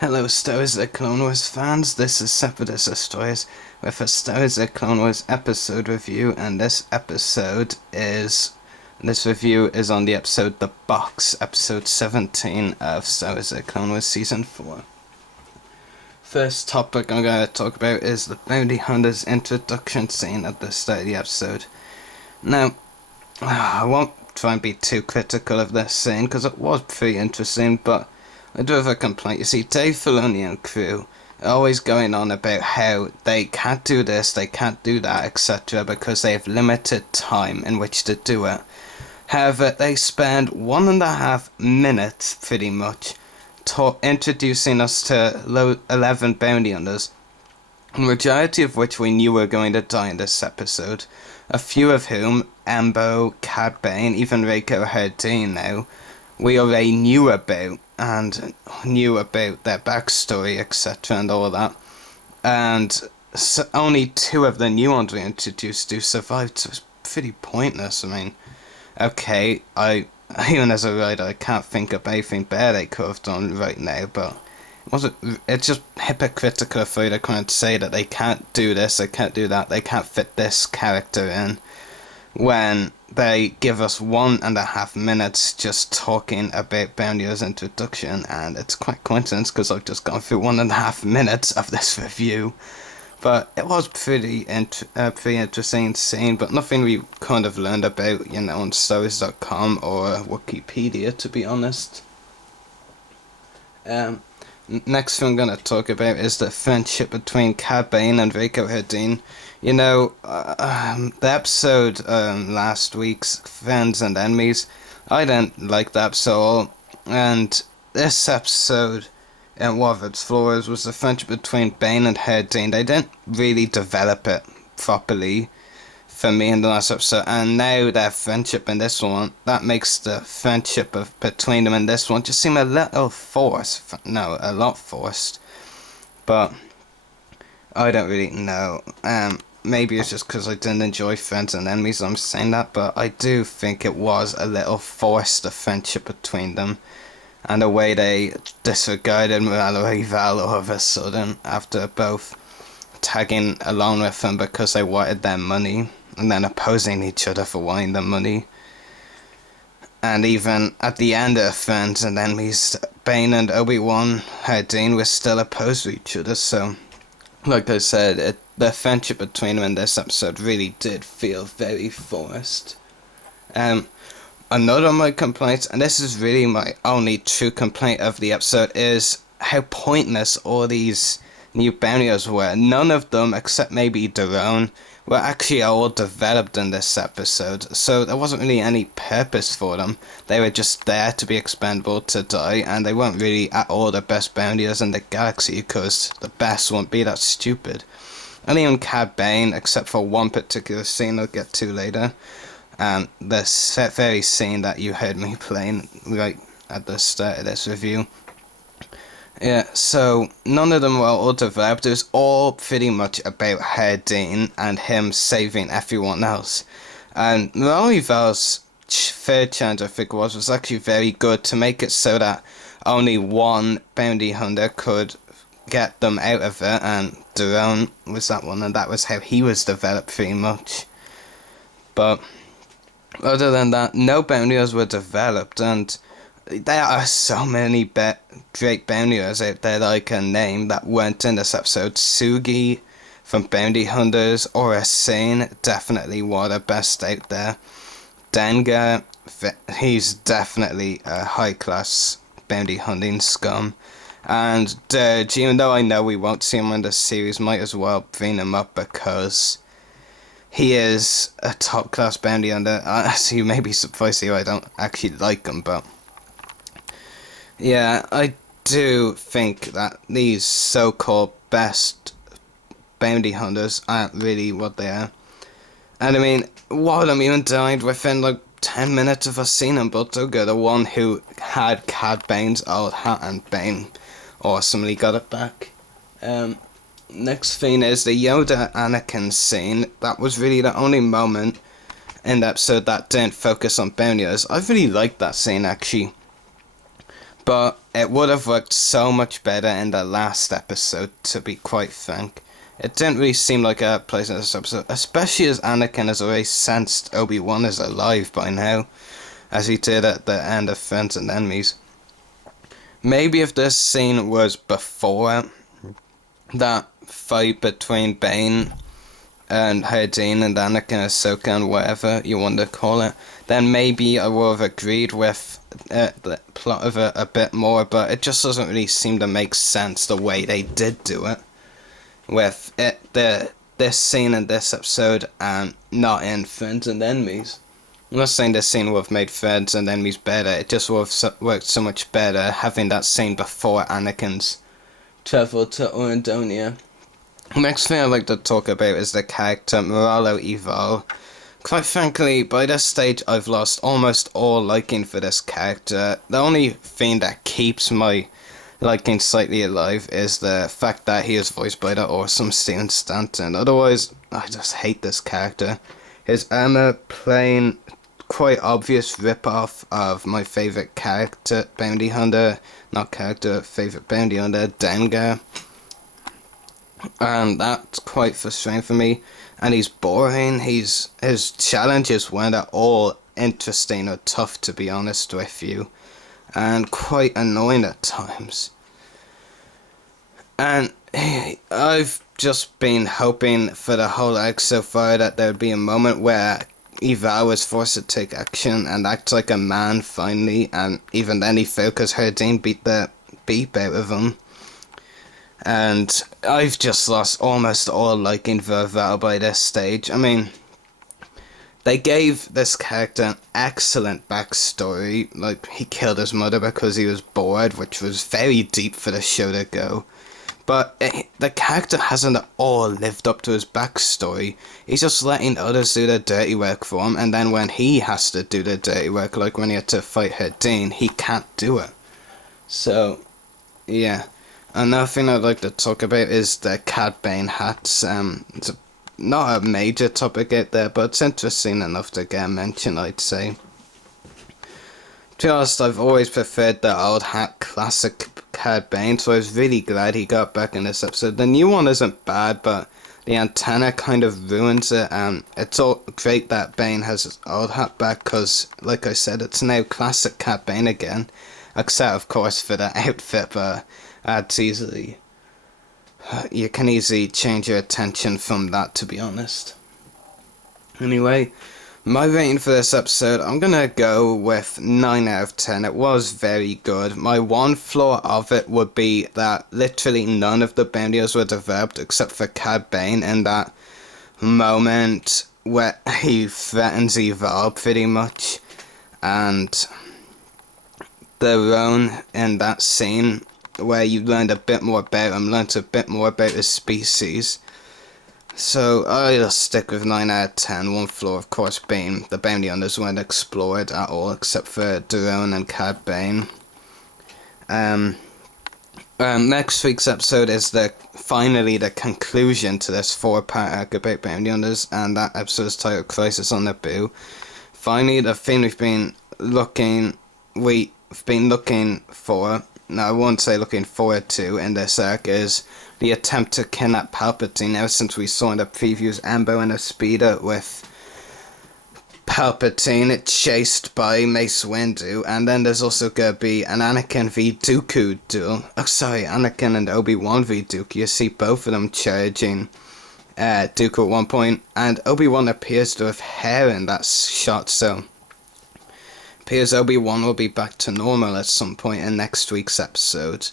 Hello Star Wars The Clone Wars fans, this is Separatist Destroyers with a Star Wars The Clone Wars episode review, and this review is on the episode The Box, episode 17 of Star Wars The Clone Wars Season 4. First topic I'm going to talk about is the Bounty Hunter's introduction scene at the start of the episode. Now, I won't try and be too critical of this scene because it was pretty interesting, but I do have a complaint. You see, Dave Filoni and crew are always going on about how they can't do this, they can't do that, etc. because they have limited time in which to do it. However, they spend 1.5 minutes, pretty much, introducing us to 11 bounty hunters, the majority of which we knew were going to die in this episode. A few of whom, Embo, Cad Bane, even Reiko Herdeen now, we already knew about, and knew about their backstory, etc. and all that. And so only 2 of the new ones we introduced do survive, so it's pretty pointless. I mean, okay, even as a writer, I can't think of anything better they could have done right now, but it's just hypocritical for you to come and say that they can't do this, they can't do that, they can't fit this character in, when they give us 1.5 minutes just talking about Bounty's introduction, and it's quite coincidence because I've just gone through 1.5 minutes of this review. But it was pretty interesting scene, but nothing we kind of learned about, on StarWars.com or Wikipedia, to be honest. Next thing I'm going to talk about is the friendship between Cad Bane and Reiko Herdeen. The episode last week's Friends and Enemies, I didn't like that episode at all. And this episode, one of its flaws was the friendship between Bane and Herdeen. They didn't really develop it properly for me in the last episode, and now their friendship in this one, that makes the friendship between them in this one just seem a little forced. No, a lot forced. But I don't really know. Maybe it's just because I didn't enjoy Friends and Enemies I'm saying that, but I do think it was a little forced, the friendship between them, and the way they disregarded Mallory Val all of a sudden after both tagging along with them because they wanted their money, and then opposing each other for wanting the money. And even at the end of Friends and Enemies, Bane and Obi-Wan Herdeen were still opposed to each other, so like I said, the friendship between them in this episode really did feel very forced. Another of my complaints, and this is really my only true complaint of the episode, is how pointless all these new bounties were. None of them, except maybe Daron, were actually all developed in this episode, so there wasn't really any purpose for them. They were just there to be expendable, to die, and they weren't really at all the best bounties in the galaxy, because the best won't be that stupid. And even Cad Bane, except for one particular scene I'll get to later, the very scene that you heard me playing right at the start of this review. Yeah, so none of them were all developed. It was all pretty much about Herdeen and him saving everyone else. And Mallory Val's third challenge, I think it was actually very good to make it so that only one bounty hunter could get them out of it, and Daron was that one, and that was how he was developed pretty much. But other than that, no bounties were developed, and there are so many great bounties out there that I can name that weren't in this episode. Sugi from Bounty Hunters, Aurra Sing, definitely one of the best out there. Dengar, he's definitely a high-class bounty hunting scum. And Dirge, even though I know we won't see him in the series, might as well bring him up because he is a top-class bounty hunter. So you may be surprised here I don't actually like him, but yeah, I do think that these so-called best bounty hunters aren't really what they are. And I mean, one of them even died within like 10 minutes of us seeing him, but Duggar, the one who had Cad Bane's old hat, and Bane awesomely got it back. Next thing is the Yoda Anakin scene. That was really the only moment in the episode that didn't focus on bounties. I really liked that scene actually. But it would have worked so much better in the last episode, to be quite frank. It didn't really seem like a place in this episode, especially as Anakin has already sensed Obi-Wan is alive by now, as he did at the end of Friends and Enemies. Maybe if this scene was before that fight between Bane and Herdine and Anakin, Ahsoka, and whatever you want to call it, then maybe I would have agreed with the plot of it a bit more, but it just doesn't really seem to make sense the way they did do it. With this scene in this episode and not in Friends and Enemies. I'm not saying this scene would have made Friends and Enemies better, it just would have worked so much better having that scene before Anakin's travel to Orindonia. The next thing I'd like to talk about is the character Moralo Eval. Quite frankly, by this stage I've lost almost all liking for this character. The only thing that keeps my liking slightly alive is the fact that he is voiced by the awesome Steven Stanton. Otherwise, I just hate this character. His armor plain quite obvious rip-off of my favourite character, bounty hunter, not character, favourite bounty hunter, Dengar. And that's quite frustrating for me. And he's boring. His challenges weren't at all interesting or tough, to be honest with you. And quite annoying at times. And I've just been hoping for the whole arc so far that there would be a moment where Eval was forced to take action and act like a man finally, and even then he failed because Herdine beat the beep out of him. And I've just lost almost all liking for Eval by this stage. I mean, they gave this character an excellent backstory, like he killed his mother because he was bored, which was very deep for the show to go. But the character hasn't at all lived up to his backstory. He's just letting others do the dirty work for him, and then when he has to do the dirty work, like when he had to fight Herdine, he can't do it. So, yeah. Another thing I'd like to talk about is the Cad Bane hats. It's not a major topic out there, but it's interesting enough to get a mention, I'd say. To be honest, I've always preferred the old hat classic Cad Bane, so I was really glad he got back in this episode. The new one isn't bad, but the antenna kind of ruins it, and it's all great that Bane has his old hat back, because, like I said, it's now classic Cad Bane again, except, of course, for the outfit, but that's easily... You can easily change your attention from that, to be honest. Anyway, my rating for this episode, I'm gonna go with 9 out of 10. It was very good. My one flaw of it would be that literally none of the bounties were developed except for Cad Bane in that moment where he threatens Eval pretty much. And the Roan in that scene where you learned a bit more about him, learned a bit more about his species. So I'll stick with 9 out of 10. One flaw, of course, being the bounty hunters weren't explored at all, except for Daron and Cad Bane. Next week's episode is finally the conclusion to this 4-part arc about bounty hunters, and that episode is titled Crisis on Naboo. Finally, the thing we've been looking for, no, I won't say looking forward to in this arc, is the attempt to kidnap Palpatine. Now, since we saw in the previews Ambo and a speeder with Palpatine chased by Mace Windu, and then there's also gonna be an Anakin v Dooku duel. Oh, sorry, Anakin and Obi-Wan v Dooku. You see both of them charging Dooku at one point, and Obi-Wan appears to have hair in that shot, so appears Obi-Wan will be back to normal at some point in next week's episode.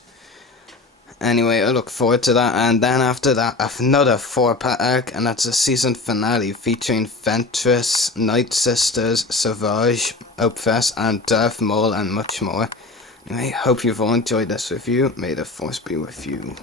Anyway, I look forward to that, and then after that, another 4-part arc, and that's a season finale featuring Ventress, Night Sisters, Savage, Oppress, and Darth Maul, and much more. Anyway, hope you've all enjoyed this review. May the Force be with you.